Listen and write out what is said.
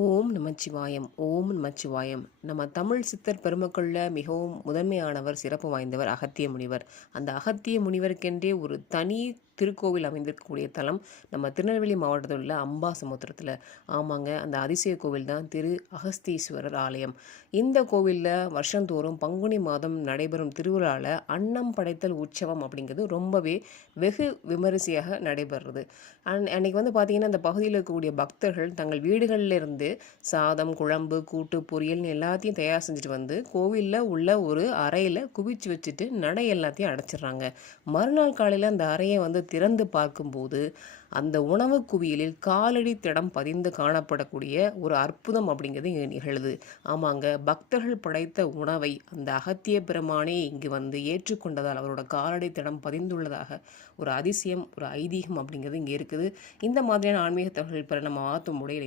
ஓம் நமச்சிவாயம். ஓம் நமச்சிவாயம். நம்ம தமிழ் சித்தர் பெருமக்களில் மிகவும் முதன்மையானவர், சிறப்பு வாய்ந்தவர் அகத்திய முனிவர். அந்த அகத்திய முனிவருக்கென்றே ஒரு தனி திருக்கோவில் அமைந்திருக்கக்கூடிய தலம் நம்ம திருநெல்வேலி மாவட்டத்தில் உள்ள அம்பாசமுத்திரத்தில். ஆமாங்க, அந்த அதிசய கோவில் தான் திரு அகஸ்தீஸ்வரர் ஆலயம். இந்த கோவிலில் வருஷந்தோறும் பங்குனி மாதம் நடைபெறும் திருவிழாவில் அன்னம் படைத்தல் உற்சவம் அப்படிங்கிறது ரொம்பவே வெகு விமரிசையாக நடைபெறுறது. அன்னைக்கு பார்த்தீங்கன்னா, அந்த பகுதியில் இருக்கக்கூடிய பக்தர்கள் தங்கள் வீடுகளில் இருந்து சாதம், குழம்பு, கூட்டு, பொரியல்னு எல்லாத்தையும் தயார் செஞ்சுட்டு வந்து கோவிலில் உள்ள ஒரு அறையில் குவிச்சு வச்சுட்டு நடை எல்லாத்தையும் அடைச்சிடுறாங்க. மறுநாள் காலையில் அந்த அறையை திறந்து பார்க்கும்போது அந்த உணவு குவியலில் காலடி தடம் பதிந்து காணப்படக்கூடிய ஒரு அற்புதம் அப்படிங்கிறது இங்கே நிகழுது. ஆமாங்க, பக்தர்கள் படைத்த உணவை அந்த அகத்திய பெருமானே இங்கு ஏற்றுக்கொண்டதால் அவரோட காலடி தடம் பதிந்துள்ளதாக ஒரு அதிசயம், ஒரு ஐதீகம் அப்படிங்கிறது இங்கே இருக்குது. இந்த மாதிரியான ஆன்மீக தகவல்கள் பெற நம்ம ஆத்தும் உடைய